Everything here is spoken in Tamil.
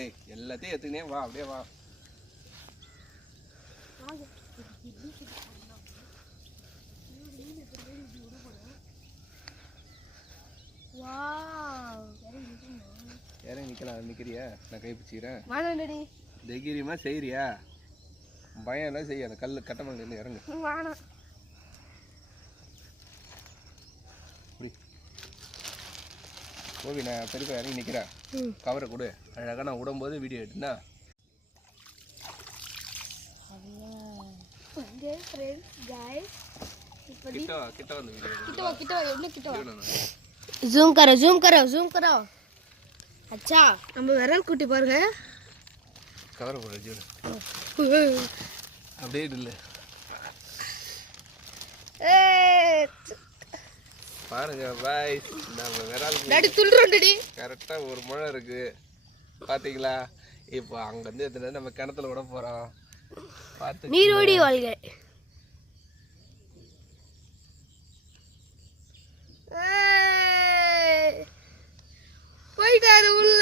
ஏய் எல்லாத்தையும் எடுத்துனே வா அப்படியே வா. இறங்கி நிக்கலாம். நிக்கிறியா? நான் கை பிடிச்சிக்கிறேன். தைரியமா செய்யறியா? பயம் எல்லாம் செய்ய. அந்த கல்லு கட்டமல்ல இருந்து இறங்கு. ஓகே, நான் பெரியப்பா இறங்கி நிக்கிறேன். கவரை கொடு. அழகா நான் விடும்போது வீடியோ எடுத்துனா. கிட்ட வந்து வீடியோ. जूम करो अच्छा நம்ம விரல் குட்டி பாருங்க. கவரை கொடு ஜூன். அப்படியே இல்ல பாருங்க பாய். நம்ம விரல் டாடி துள்றோம்டி. கரெக்டா ஒரு முழம் இருக்கு பாத்தீங்களா? இப்போ அங்க இருந்து எடுத்து நம்ம கிணத்துல விட போறோம். பாத்து நீரோடி வாழ்க. போயிட்டாரு உள்ள.